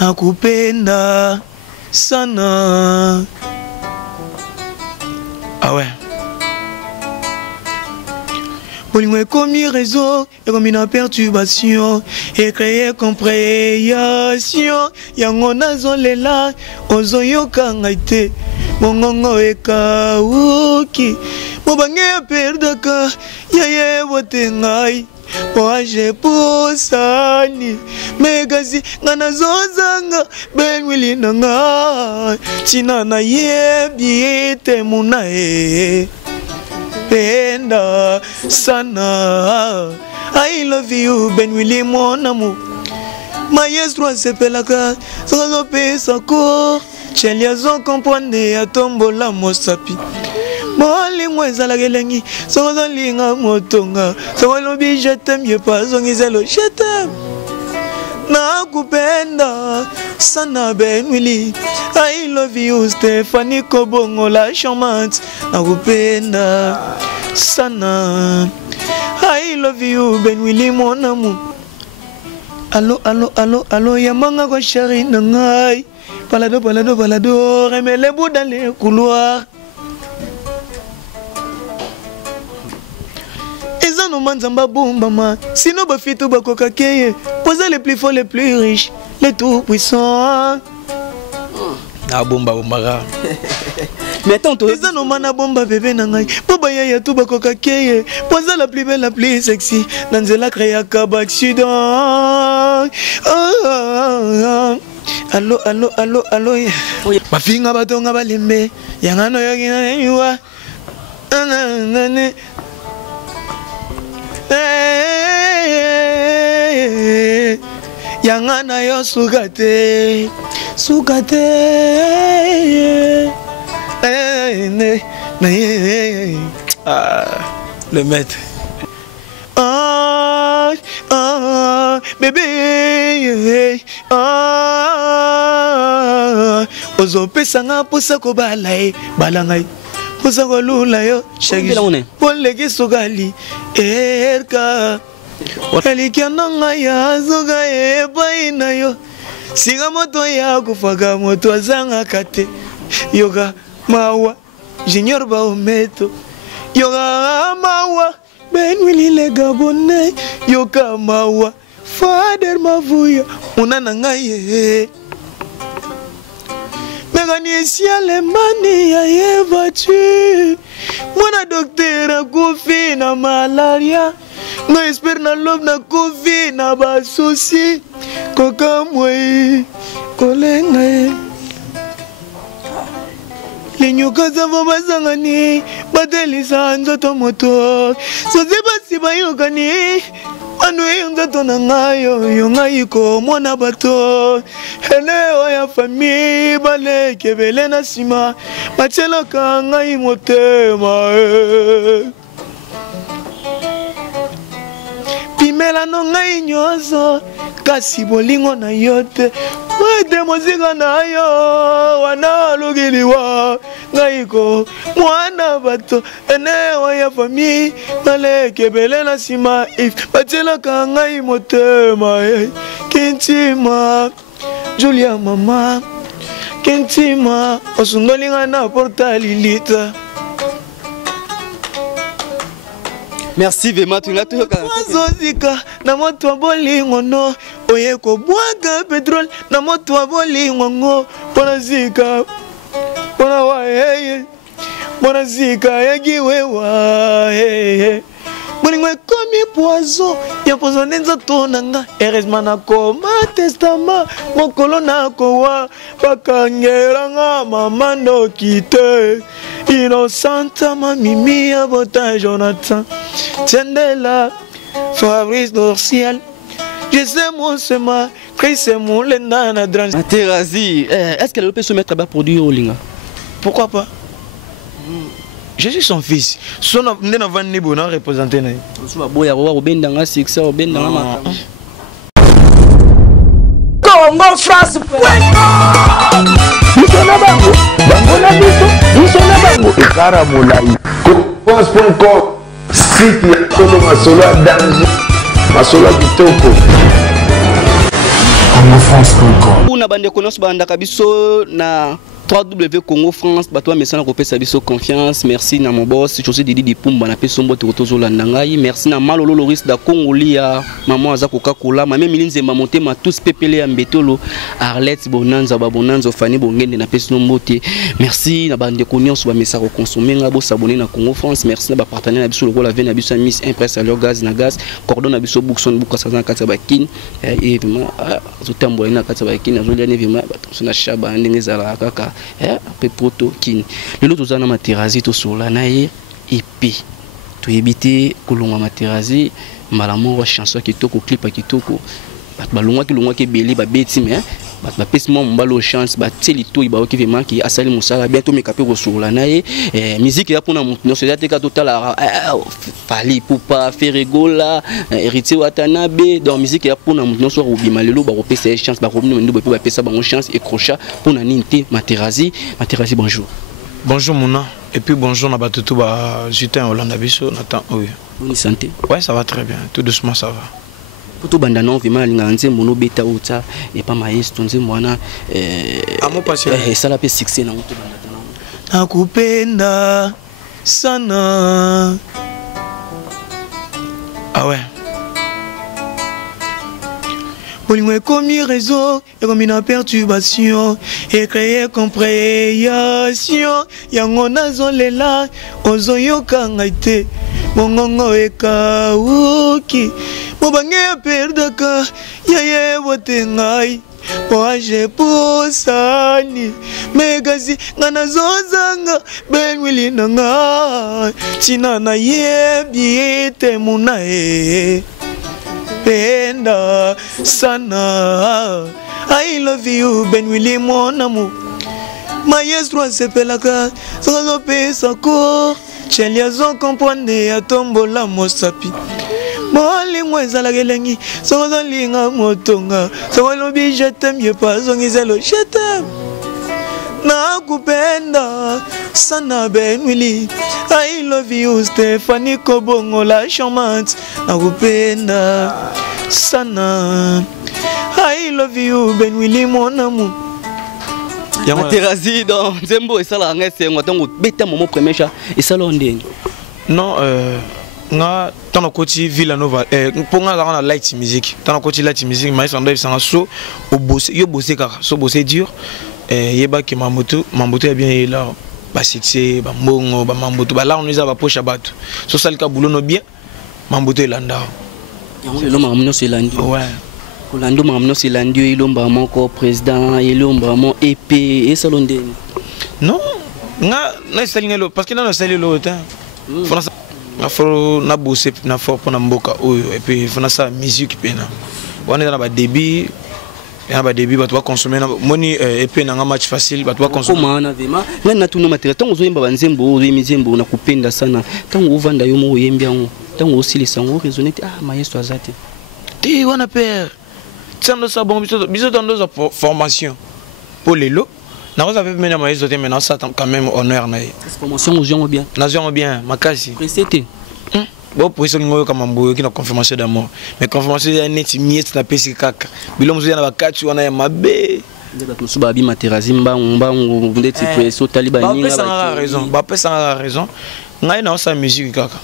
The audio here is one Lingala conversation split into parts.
nakupenda sana. Ah ouais. Bolingo commis réseau et comme une perturbation et créer compréhension. Yango nazolela ozoyoka ngaite mongongo ekauki mobange perdaka yaye botengai Poaje pusani Megazi ngana zozanga Benwili nanga China na yebiete munae Penda sana I love you Benwili mon amour Maestro sepelaka Sozo pesa ko Chelia zo comprendre Atombola mosapi Moli mweza la gelengi Sozo linga motonga Sozo lobi je t'aime Ye pas zongizelo je t'aime Nakupenda Sana Benwili I love you Stephanie Kobongo la charmante Nakupenda Sana I love you Benwili mon amour Allo allo allo allo Yamanga ko chéri nangai Balado balado balado Remets bouts dans les couloirs Ezano manzamba bombama Sino bafito bakoka keye Posa les plus forts, les plus riches Les tout puissants Ah bomba bombara Mais tonto Ezano mana bomba bébé nangai Boba yaya tout bakoka keye Posa la plus belle, la plus sexy Nanzela créa kaba accident Allo allo allo allo Bafinga batonga balembe Yangano yagina yuwa Yangana yo sugate Sugate Le maître Bébé Ozo pesanga posa ko balai balangai posa ko lula yo shagi polegi sogali erka wakali kyananga ya zoga e baina yo siga moto ya kufaga moto azanga kate yoga mawa junior ba ometo yoga mawa Benwili le gabone yoga mawa Father mavuya unananga ye Megani siale mani ya Eva tu Mwana doktera kufi na malaria No esper na love na kufi na basosi Koka mwe kolenga Linyoka zavo bazangani Batelisa anzoto moto Soze basi bayokani Anwe yonzato na ngayo Yongayiko mwana bato Eneo ya fami Bale kebele na sima Machela ka ngai motema Pimela no ngai nyoso Kasi bolingo na yote Mwete mozika na yo Wana lugiliwa Ngaiko mwana bato Eneo ya fami Bale kebele na sima If Machela ka ngai motema Kintima Julia mama Kentima Osundolinga na porta Lilita Merci vraiment tu l'as tout Zozika na moto bolingo no Oye ko bwaga petrol na moto bolingo ngo Pona zika Pona wa hey Pona zika yagiwe wa hey Bolingo komi poison ya poison nenza tonanga heureusement na koma testament mokolo na kowa bakangeranga mama no kite innocente mamimi ya bota Jonathan Tendela Fabrice Dorcial je sais mon sema Chris mon lenda na drange Terazi est-ce qu'elle peut se mettre à bas produire au linga? Pourquoi pas? Je suis son fils. Son nom n'est pas venu pour nous représenter. Congo France. Congo site ya Kolo Masolo danger Masolo kitoko congofrance.com. Pour na bande connaisse banda kabiso na www Congo France bato mesana ko pesa biso confiance. Merci na mon boss José Didi Dipumba na peso mbote kotozo landangai. Merci na Malolo Loris da Congolia maman azako kakula mame milinze mamonte ma tous pepele ya mbetolo Arlette Bonanza babonanza Fani bongende na peso mbote. Merci na bande connaisse ba mesa ko consommer nga bo s'abonner na Congo France. Merci na ba partenaire na biso lokola vena biso Miss Impress alors gaz na gaz cordon na biso Bookson Bukasa na kata bakin et vraiment zotambola na kata bakin azolia ne vraiment bato na shaba ndenge zala kaka peu proto kin le lot ozana materazi to sola na ye EP to ebité kolonga materazi malamo wa chanson kitoko clip kitoko bat balongwa kilongwa ke beli ba beti mais bat ba pesmo mbalo chance ba telito iba ki vraiment ki asali musala bientôt me kapé ko sola na ye musique ya pona non c'est à total fali poupa feregola héritier watanabe dans musique ya pona non so obima lelo ba kopesa chance ba revenir ndo ba pesa ba chance et crochet pona ninte materazi bonjour. Bonjour Mouna et puis bonjour na batutu ba Jutin Hollande biso Nathan oui. Bonne santé. Ouais, ça va très bien, tout doucement ça va. Pour tout bandano vraiment linga nzembo no beta uta et pas maestro nzembo wana amo passion ça la pe succès na mutu bandana nakupenda sana. Ah ouais. Bolingo est commis réseau et comme une perturbation et créer compréhension yango nazolela ozoyoka ngaite mongongo ekauki mobange ya perdaka yaye bote ngai poaje pusani megazi ngana zozanga benwili nanga tina na yebiete munae penda sana. I love you Benwili mon amour. Maestro asepelaka sakazo pesa ko cheliazo kompone ya tombola mosapi molingo ezala gelengi sakazo linga motonga sakazo bi je t'aime ye pas zongizelo je t'aime nakupenda sana Benwili. I love you Stephanie Kobongo la charmante nakupenda sana. I love you Benwili mon amour. materazi dans nzembo esala ngese ngotango beta momo premier chat esala ndenge non nga tana koti Villanova ponga na light music tana koti light music mais ça ndai sanga so obosé yo bosé kaka so bosé dur yeba ki mamboto ya bien là ba succès ba mbongo ba mamboto ba là on les a ba poche bato so salika boulono bien mamboto elanda yango lo mamno selandi ouais kolando mamno selandi ilomba moko président ilomba mo EP esala ndenge non nga na salingelo parce que na salilo temps France na fo na bosé na fo pona mboka oyo et puis fona sa musique pena on est dans ba débit ya ba débit ba to consommer na moni et puis na match facile ba to consommer comment na vraiment na tuno matériel tango zoyemba banzembo oyemizembo na kupenda sana tango uvanda yo mo oyembia ngo tango osilisa ngo raisonner maestro azate ti wana père tsando sa bon biso dans nos formation pour les lots na vous avez mené maestro te maintenant ça quand même honneur na formation aux bien nation bien makasi précédé bon pour ça ngo kama mboyo ki na confirmation d'amour mais confirmation ya net miet na pesi kaka bilom zo ya na bakati wana ya mabe ndeka suba bi materazi mbanga ndeti presso taliba ninga ba pesa raison ngai na sa musique kaka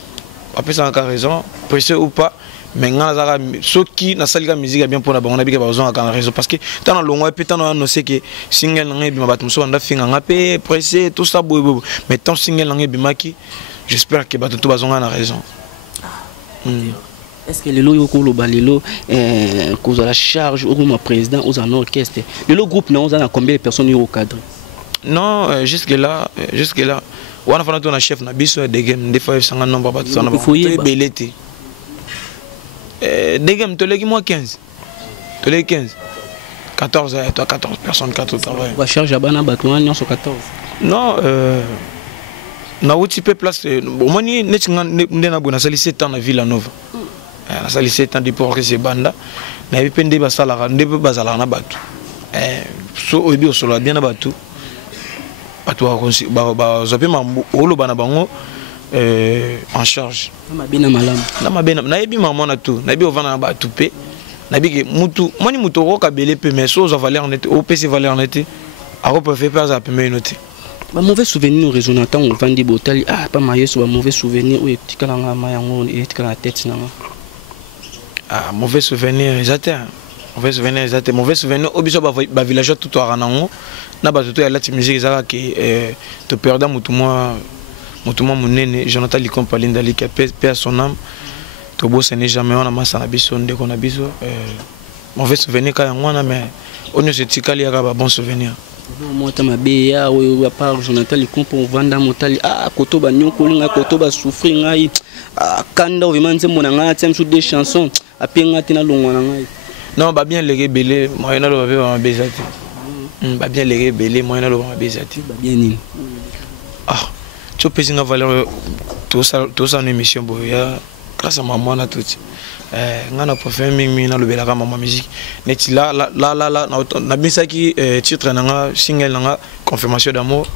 ba pesa raison pressé ou pas mais nga zaka soki na salika musique bien pour na bango na bika bazonga kana raison parce que tant na longo et puis tant na no c'est que single ngai bima batum so nda finga ngape pressé tout ça bobo mais tant single ngai bimaki j'espère que bato bazonga na raison. Est-ce que le loyo ko lo balelo cause la charge au mon président aux en orchestre le groupe non on a combien de personnes au cadre non jusque là on a fait un chef na biso de game des fois 50 nombre ba tout ça na belete de game to leki moi 15 to leki 15 14 toi 14 personnes 4 travail va charge bana batouan sur 14 non na outi pe place moni netinga ndena bona sali 7 ans na Villanova na sali 7 ans depuis que c'est banda na bipende basala ndebe bazala na batu so obi osolo bien na batu batu ba zope mambo olo bana bango en charge na mabena malamu na mabena na yebi maman na tout na yebi ovana na batu pe nabiki mutu moni mutu ko kabele pe mais so za valeur net au PC valeur net a repérer pas za pe noté ba mauvais souvenir raisonnement tant on vend des botali ah pas maillot sur mauvais souvenir ou tikala nga mayango et tikala tête na ah mauvais souvenir exact mauvais souvenir exact mauvais souvenir obiso ba village tout aranango na ba tout ya la musique za ki te perdant mutu moi monene Jonathan Licom Palindali qui a paix son âme to bosse n'est jamais on a massa na biso ndeko na biso mauvais souvenir ka ngwana mais on ne se tikali ya ba bon souvenir moi ta mabe ya o part Jonathan Licom pour vendre motali ah koto ba nyoko linga koto ba souffrir ngai ah kanda o vimanze mona nga tiam sur des chansons apenga tina longwana ngai non ba bien les rebelles moi na lo ba bezati ba bien les rebelles moi na lo ba bezati ba bien nini ah tu peux une valeur tout ça une émission boya grâce à maman na tout ngana performing na lobela ka maman musique neti la na bisaki titre nanga single nanga confirmation d'amour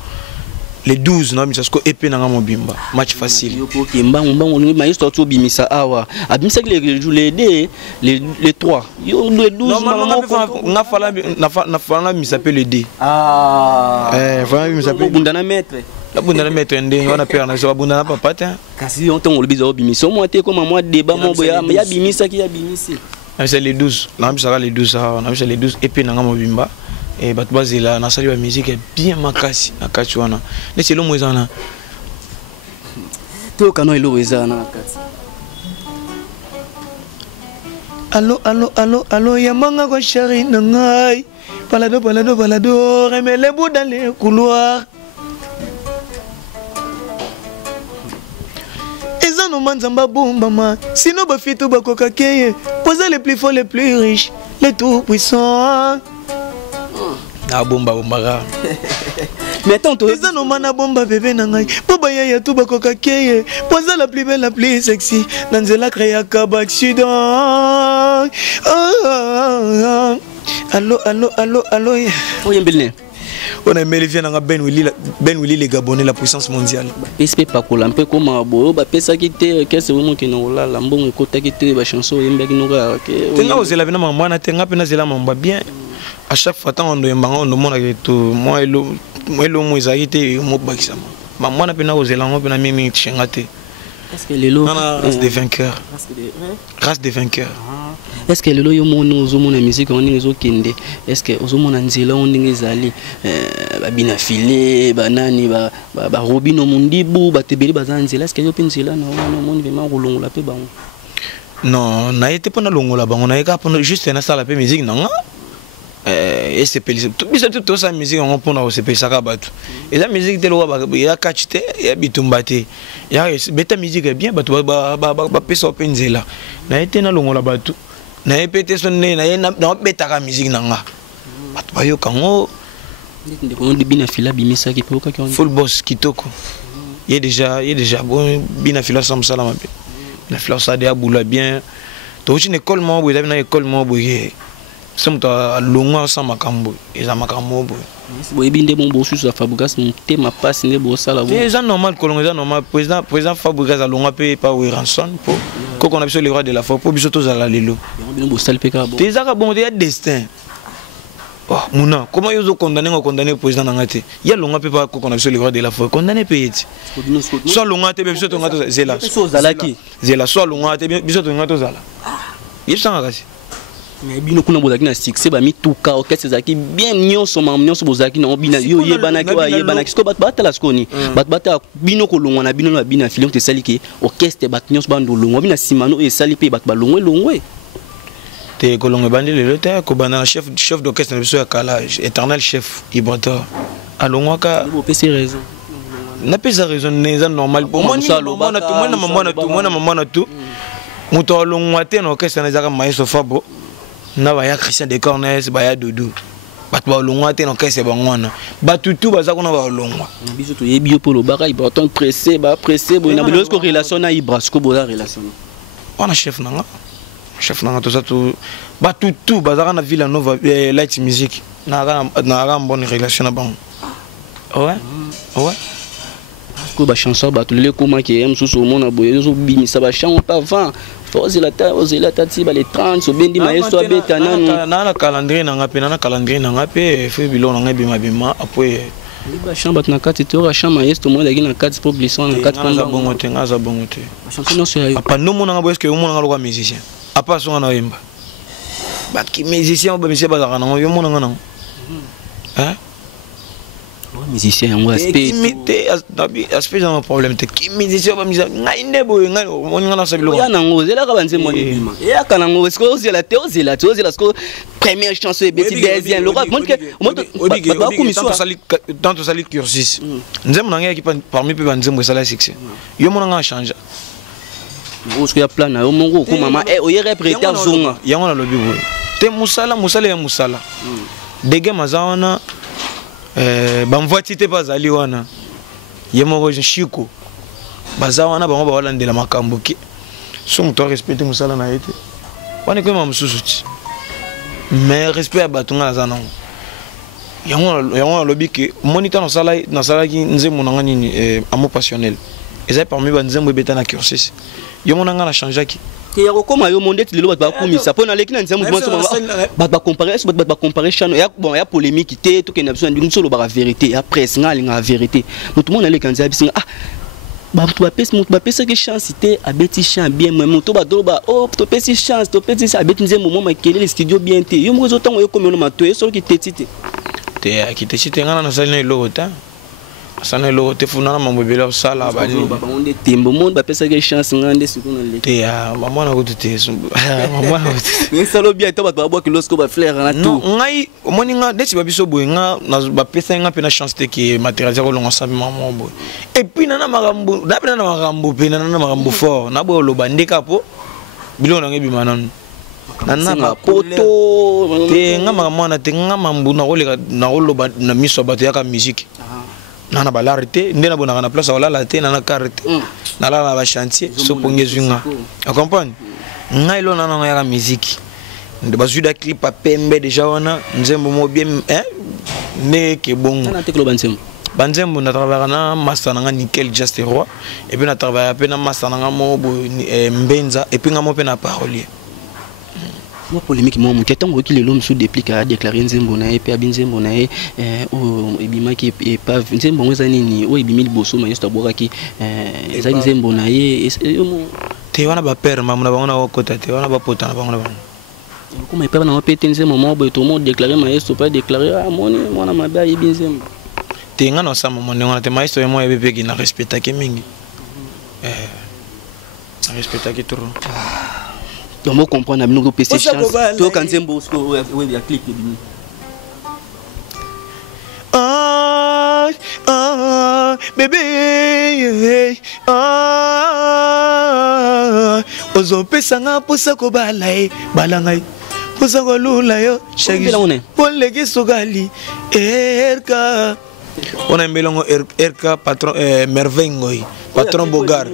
les 12 na bisasko épée nanga mobimba match facile OK mbango ma histoire to bimisa awa abimisaki les 2 les 3 yo les 12 normalement na fala mi s'appelle le D vraiment mi s'appelle bundana maître la bundana maître ndenge wana père na so bundana papa ta kasi on tongo lobiza obimisa moi te comme moi débat mo boya ya bimisa ki ya bimisi c'est les 12 na bisaka les 12 ça na bisaka les 12 épée nanga mobimba et bato bazela na sali ba musique bien makasi akati wana neti lo mwezana to kano elo wezana akati allo yamanga ko chéri nangai balado remele bout dans les couloirs ezano manzamba bombama sinon ba fito ba koka keye poser les plus forts les plus riches les tout puissants na bomba bomba mais tant to ezano mana bomba bébé nangai boba ya tout ba koka keye poser la plus belle la plus sexy nanzela créa kaba accident allo oyembelne on a Melvin nanga Ben Willy les Gabonais la puissance mondiale PSP pas cola un peu comme boyo ba pesa ki te qu'est-ce vraiment que no la mbongo ekota ki te ba chanson yembeki noka tenga ozela bina mwana tenga pena zela mamba bien à chaque fois tant on yembanga on demande que tout moi elo moizaki te mo bakisama mwana pena ozela ngo pena mimi tshengate est-ce que lelo race des vainqueurs race des vainqueurs est-ce que lelo yo mono ozomona musique on ngezo kende est-ce que ozomona nzela on ngezali ba bina filé banani ba robino mundibu batebeli bazanzela est-ce que yo pensela no moni vraiment rolongola pe bango non na été pas na longola bango na eka pona juste na sala pe musique nanga et c'est tout ça musique on pona o c'est ça ka batu et la musique de loi ya kachite ya bitumbate ya beta musique bien batu ba pesa openzela na été na longola batu na epete sonne na beta ka musique nanga batu ba yo kango ndeko ndi bina fila bimisa ki poka ki full boss kitoko il est déjà bon bina fila sam salama be na fila ça de abula bien to une école mo bo na école mo bo somta longa sa makambo eza makambo bo boye binde bon bo susu Fabregas monte ma passe ne bo sala bo c'est normal kolongo eza normal président Fabregas a longa pe pa Ranson pour qu'on a besoin les rois de la foi pour biso tous ala lelo bo sala pe ka bo des aka bon de destin oh muna comment ils ont condamné président nangate ya longa pe pa qu'on a besoin les rois de la foi condamné payeti soit longa te biso to ngato zela zela soit longa te biso to ngato zala yipsanga kasi mais bino kuna bozaki na succès ba mituka orchestre zaki bien nyonso bozaki na bina yo yebana ki sko bat batala skoni bat bata bino ko longwa na bino na bina film te sali ki orchestre bat nyonso bando longwa bina simano e sali pe bat ba longwe te ko longwe bandi le te ko bana chef d'orchestre na biso ya calage éternel chef Ibrahim alongwa ka bo pesi raison na pesa raison neza normal pour moi na maman na tout muto longwa te na orchestre na zaka maestro Fabo na baya Christian de Cornès baya Doudou batu ba longwa te na kese bangwana batu tout baza kona ba longwa biso to yebi polo baka important pressé bo na bilosko relation na Ibrasco bola relation on a chef nanga to ça tout batu tout baza na Villa Nova light music na bonne relation na bango ouais sikoyo bachanson bato lelo ekomaki ye mosusu omona boye ozobimisa bachango mpe avant ozela tati bale 30 sobendi mayeso abeta nanu na calendrier nanga mpe fe biloko nanga ebimabima apres bachan bato na kati te orachan mayeso tomonelaki na kati po blesson na kati ngaza bongo te bachanson nyonso yayo apanda omonanga bo eske omonanga lokola musicien apa songa na oyemba baki musicien bamisien bazalaka nango yo omonanga nango musicien yango aspect na problème te ki musicien bamisa ngai nde boye ngai oninga na sabilo ya nango ozelaka banzembo nibima eyaka nango sikoyo ozela te ozela sikoyo première chanson ebeti deuxième tant tosali cursus nzembo na ngai yaki parmi mpe banzembo esala succès yo monanga achange osiko ya plan na yo moko okomama oye reprete azonga yango nalobi boye te mosala ya mosala dege maza wana bamvwati te bazali wana ye moko shiko baza wana bango baolandela makambo ke so moto arespecte mosala na ye te wana ekoyema mosusu ti mais respect ya bato nga naza nango yango nalobi ke omoni ta nasalaki nzembo nanga nini amour passionnel ezali parmi banzembo ebeta na cursus yo mona nga na changeaki ya kokoma yo monde eti lelo bato bakumisa mpo naleki na nzembo bato bacompare chano ya polémique te tokende biso biso olobaka vérité ya presse nga alingaka vérité moto mona aleka nzela bisinga moto bapesaki chance te abeti chant bien moi moto badoloba topesi chance abeti nzembo mwa makelele studio bien te yo moko ezotango yokomi oloma to esoloki teti te akitesi te nga nasali na eloko te asana eloko te funana mambo ebele osala bande tembo monde bapesaki chance nga nde siko na leki te mamwana kutu te mamwana kutu esalo bien to bato babwaki lorsque baflere na tout ngai omoni nga neti babiso boye nga bapesaki nga mpe na chance te ke matériel kolonga sambi mamo boye epuis nana makambo mpe nana makambo fort naboya oloba ndeka po biloko nango ebima nanu nana poto te nga makambo wana te nga mambu nakoloba na miso ya bato yaka musique nana balari te nde nabonaka na place olala te nana kare te nalala na bachantier sopongi ezwi nga accompagne ngai lo nanango yaka musique nde bazwi da clip apembe deja wana nzembo mo bien nde ke bongo banzembo natravaillaka na master nanga nickel just roi epuis natravailla mpe na master nanga mo mbenza epuis nga mo mpe na parolier moi polémique moi moke ntango oyoki lelo mosusu déplique adéclare nzembo na ye mpe abi nzembo na ye oyo ebimaki epave nzembo yango eza nini oyo ebimi liboso mayeso tabwakaki ezali nzembo na ye te wana bapere mamu na bango na okota te wana bapota na bango na bango okoma epave nango mpe te nzembo moko boye tomo déclare mayeso mpe adéclare amoni mwana mabe ayebi nzembo te nga na osama mo ndenge wana te mayeso ye mo yebi mpeki na respectaki mingi na respectaki trop on comprend na bino pesi chance to kanzembo sko ya clip ebimi bébé ozopesa nga mposa kobala ye bala ngai mposa kolula yo poleki sogali erka wana embelongo erka patron merveille ngoi patron bogar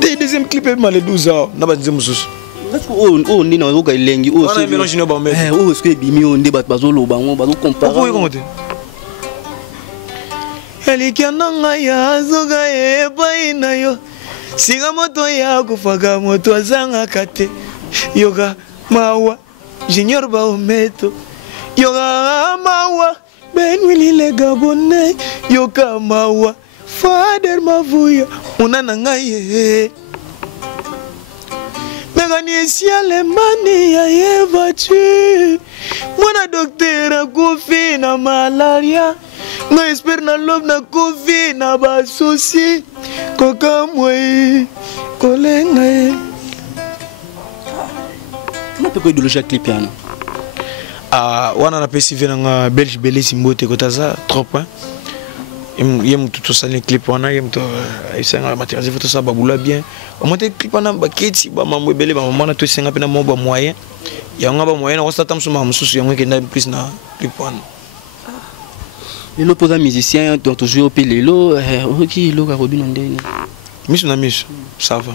te deuxième clip ebima le 12 ans na banzembo mosusu oyo nde naoyoka elengi oyo soki ebimi oyo nde bato bazoloba ngo bazocompare elikia na ngai azoka epai na yo singa moto yakufaka moto azangaka te yoka mawa junior baometo yoka mawa benwilile gabone yoka mawa fader mavuya una na ngai ye megani esiale mani ya yevatu mwana dokter akufi na malaria nga espere na lobe na kufi na basosi kokamwe kolenga ye nape koidologie ya clip yana wana napesi ve nanga belge belesi mbote kotaza trop ye motu tosali clip wana ye moto esengaka matériel fo tosala babula bien omonte clip wana baketi bamambo ebele bamama wana to esenga mpe na mwa bamoyen yango bamoyen nakosata mosusu maka mosusu yango ekenda plus na clip wana lelo mpoza musicien tozwi yo mpe lelo oyoki eloko akobino ndeni miso na miso ça va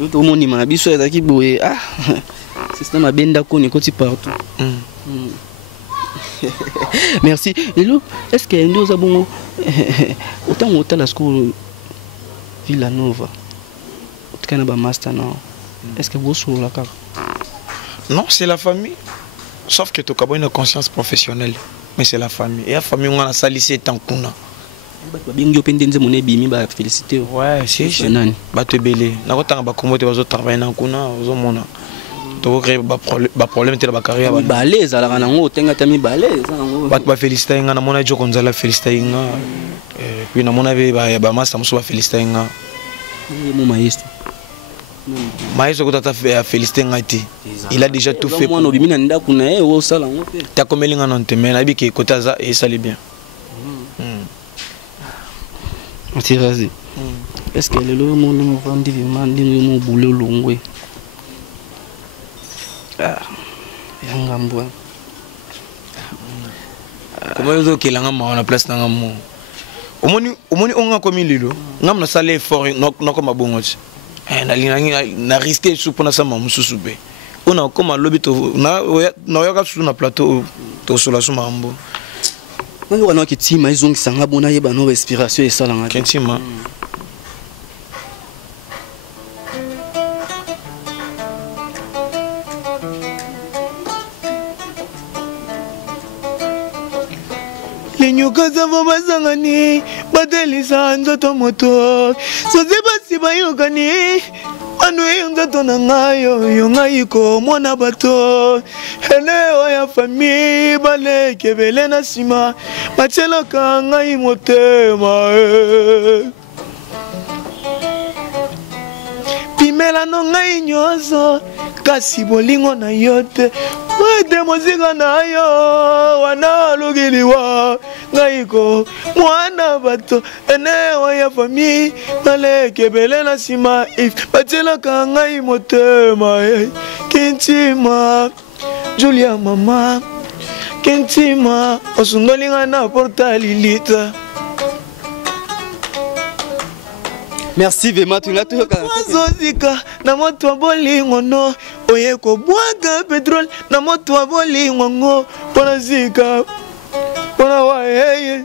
yo tomonima na biso ezalaki boye système abe ndako ekoti partout Merci. Lelo, est-ce que nous avons autant la school Villanova? Autant na ba master non. Est-ce que vous sur la carte? Non, c'est la famille. Sauf que tu as une conscience professionnelle. Mais c'est la famille. Et la famille, on a salissé tant qu'on a. Félicité. Ouais, c'est ça. Tu es belé. Tu as travaillé dans le tu as créé des problèmes dans la carrière. Tu as félicité. Tu as félicité. Puis tu as félicité. Maestro a félicité. Il a déjà tout fait. Tu as combien de mais il et ça allait bien. Est-ce que le monde va demander boulot long? Comment est-ce que la place dans mon on a commis l'île. On a salé fort, non comme à bon. Na risqué sous pour ça maman sous on a comme à lobby na sur na plateau to sur la sumambo on a qui tima ils ont sanga bona yeba no respiration et ça là kentima Nyoka zavo bazangani batelisa nzoto moto soze basi bayokani anu nzoto na ngayo yo ngai ko mwana bato eneo ya famille baleke bele na sima batelaka ngai motema pimela no ngai nyoso kasi bolingo na yote wete mozika na yo wana lugiliwa ngaiko mwana bato eneo ya famille baleke bele na sima if batelaka ngai motema kintima Julia mama kintima osundolinga na portalilita. Merci vraiment tu l'as tout Zozika na moto bolingo no oye ko bwaga petrol na moto bolingo ngo pona zika pona wa hey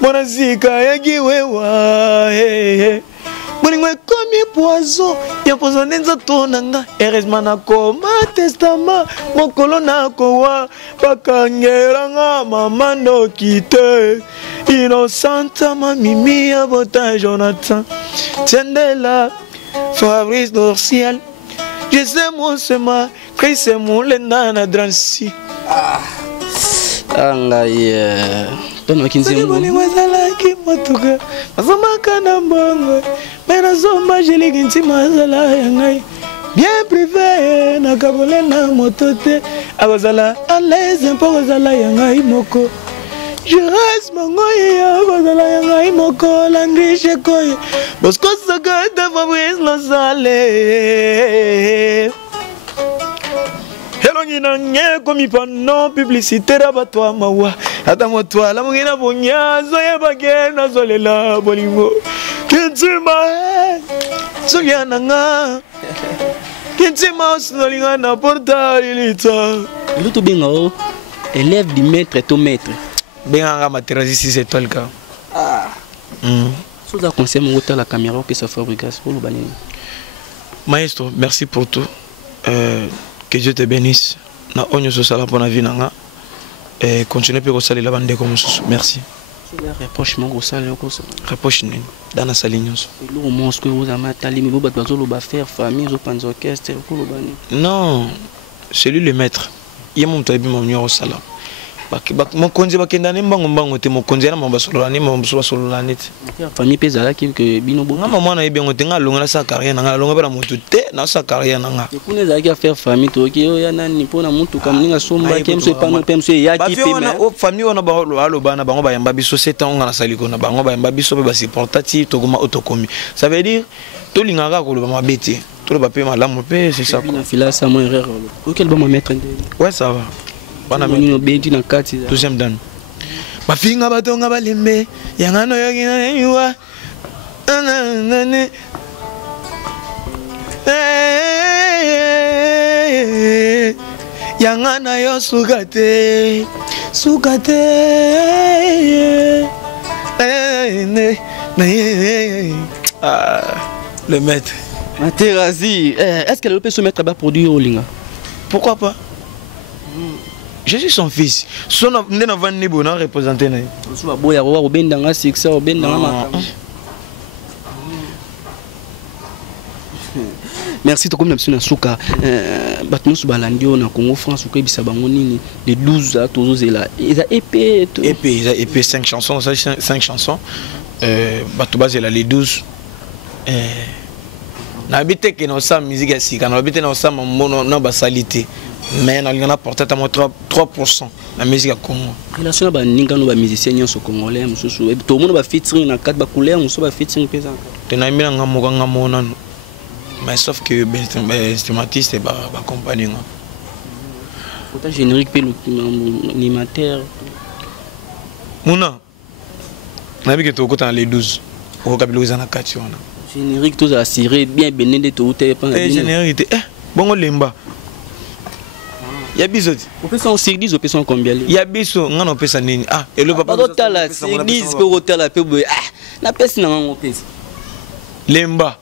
pona zika yagiwe wa hey bolingo komi poison ya poison nzoto nanga heureusement na koma testament mokolo na kowa bakangeranga mama no kite innocente mamimi ya bota Jonathan Tendela Fabrice Dorcial je sais mon sema Chris mon lenda na dransi angaye tono kinzembo boni wazala ki motuka azoma kana mbongo mena zoma jeli kinti mazala yangai bien privé na kabole na motote abazala à l'aise pour azala yangai moko je reste mangoya abazala yangai moko langrishe koy bosko sagata Fabrice Lozale Helongina nge komi pano publicité rabatwa mawa ata motwa la mungina bonyazo ya bagena zolela bolingo kintima soliana nga kintima solinga na portalilita luto bingo élève du maître to maître benga materasi 6 étoiles ka Sous conseil mon hôtel la caméra que ça fabrique pour le banni. Maestro, merci pour tout. Que Dieu te bénisse. Na onyo so sala pour la vie nanga. Et continue pour saler la bande comme ça. Merci. Reproche mon saler comme ça. Reproche ni dans la salle nyonso. Le monstre que vous avez tali mais vous bazo lo ba faire famille zo panzo orchestre pour le banni. Non, c'est lui le maître. Yemo mtabi mo nyo sala. Mon konzi bakenda ne mbango te mon konzi na mamba solo ni mamba solo la net famille pezala que bino bo ngama mwana yebengo te ngalonga na sa carrière nga longa bela mutu te na sa carrière nga kuna za ki faire famille to ki yo ya nani pona mutu kam ninga somba ke mso pano pemso ya ki pe mais o famille ona ba alo bana bango ba yamba biso seta nga na saliko na bango ba yamba biso ba supportatif to goma autokomi ça veut dire to lingaka ko ba mabeti to ba pe malamu pe c'est ça quoi fila ça mon erreur auquel ba me mettre ouais ça va bana mino benti na kati deuxième dan bafinga batonga balembe yangano yogina yuwa nane yangana yo sugate Soukate. Le maître. Materazi, est-ce qu'elle peut se mettre à bas produire au Linga? Pourquoi pas? Je suis son fils. Son nom n'est pas représenté. Merci to comme na suka batno su balandio na Congo France ko bisa bango nini les 12 à tous là ils a épée ils a épée 5 chansons 5 chansons bato base là les 12 na habité que na sa musique ici quand na habité na sa mono na basalité mais na lingana porter à 3% la musique à Congo relation ba ninga no ba musicien nyonso congolais mususu to mono ba featuring na 4 ba couleur mususu ba featuring pesa tena mina ngamona mais sauf que l'instrumentiste est accompagné. Pourtant générique pe l'animateur. Mouna. Na bi que to kota les 12. Au capitaliser na 4 wana. Générique tous assuré bien benende to te pas. Générique bongo lemba. Ya biso. On peut son sur 10 on peut son combien? Ya biso ngana on peut ça nini. Ah et le papa to la 10 que hotel la pe na pesi na ngo pesi. Lemba.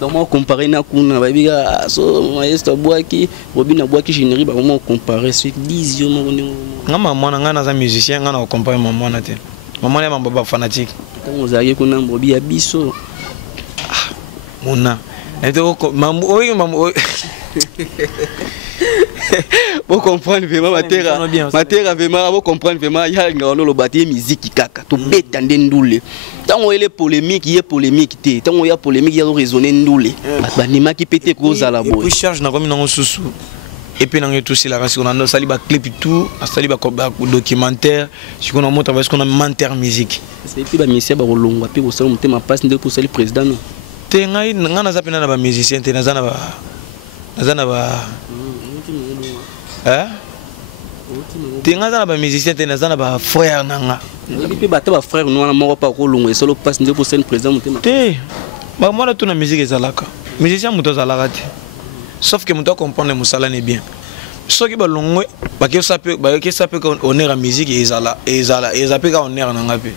Donc moi comparer na kuna babiga so maestro boaki robina boaki générique ba comment comparer sur 10 yo no ngama mwana ngana za musicien ngana comparer maman na te maman ya mamba fanatique tango zaye kuna mbobi ya biso mona eto mambo oyi mambo vous comprenez vraiment matera vraiment vous comprenez vraiment il y a le bâti musique kaka to beta ndendule tango ele polémique il y a polémique té tango il y a polémique il y a raisonner ndule ba nima ki pété ko za la boy puis charge na comme na susu et puis na tout c'est la race on a sali ba clip tout sali ba documentaire si on a montre parce qu'on a menteur musique c'est puis ba monsieur ba rolonga puis ko sala mutema passe ndeko sali président no te ngai ngana zapena na ba musicien te na zana ba hein? Tu as des musiciens, tu as des frères. Tu as des frères, nous avons pas de solo passe de pour scène présent. Moi, je suis musique zalaka. Musicien, je suis zalaka. Sauf que je dois comprendre le musala n'est bien. Ce qui est long, c'est que on est en musique et ils appellent on est en anglais.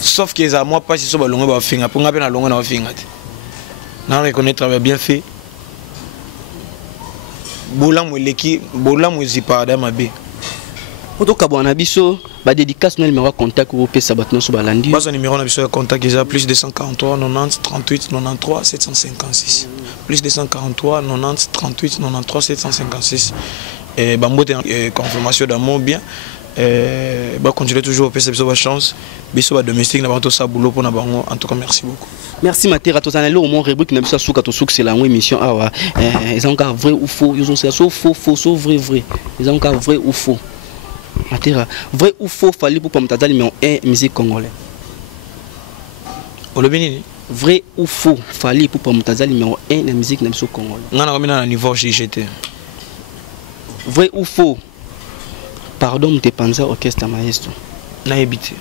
Sauf que moi, pas si je suis long, je suis en train de long. Je reconnais travail bien fait. Bolam zipa da mabe. Oto kabwana biso ba dédicace no numéro contact ko pesa batno so balandi. Ba son numéro na biso contact déjà plus 243 90 38 93 756. Plus 243 90 38 93 756. Et ba mbote confirmation d'amour bien. Bah continuer toujours à faire cette chance biso ba domestique na banto sa boulot pour na bango en tout cas merci beaucoup. Merci Matera to zanalo au mon rubrique na biso suka to suka c'est la émission awa ils ont encore vrai ou faux ils ont ça faux vrai ils ont encore vrai ou faux Matera vrai ou faux fallait pour mtazali numéro 1 musique congolaise olobini vrai ou faux fallait pour mtazali numéro 1 na musique na biso congolaise ngana komina na niveau JGT vrai ou faux. Pardon, m'te panza orchestre maestro. Na ebité.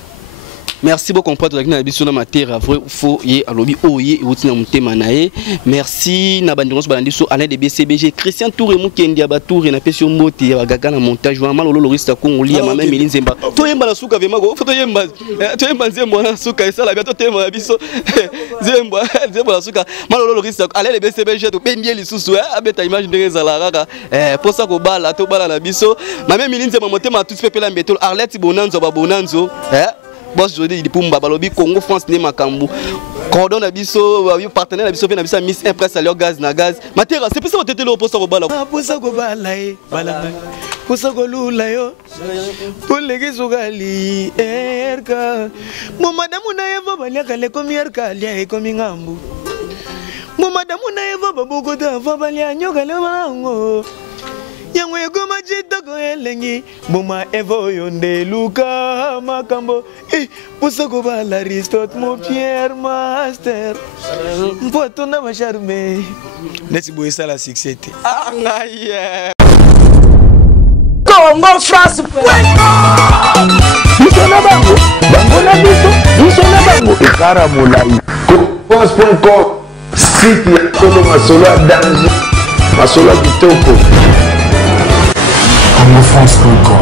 Merci beaucoup comprendre la biso na matera vrai faux yé alobi oye utina mutema nae. Merci na bandingo so balandi so Alain de BCBG Christian Touré Mukendi abatour na pesio moti ya gaga na montage wa malolo lorista Congo lia mama Emeline Zemba. To yemba na suka vema go to yemba zembo na suka esala bientôt tema biso zembo na suka malolo lorista Alain de BCBG to bendie lisusu abeta image ndenge zala kaka posa ko bala to bala na biso mama Emeline Zemba motema tout pepela mbeto Arlette Bonanzo ba Bonanzo boss jodi di pumba balobi Congo France ne makambu cordon na biso partenaire na biso pe na biso Miss Impress alio gaz na gaz matera c'est ça otete lo posa ko bala posa ko bala bala posa ko lula yo pour les sogali erka mo madamu na yeva balaka le komierka lia e komi ngambu mo madamu na yeva babuko ta va balia nyoka le bango yango yegoma jitoko elengi moma evo yonde luka makambo pusako bala Aristote mon Pierre Master mpoto na macharme neti boyesa la succès ngaye Congo France Bisona bango bango na biso bisona bango Ekara molai France.com site ya Kolo Masolo danger Masolo kitoko congofrance.com.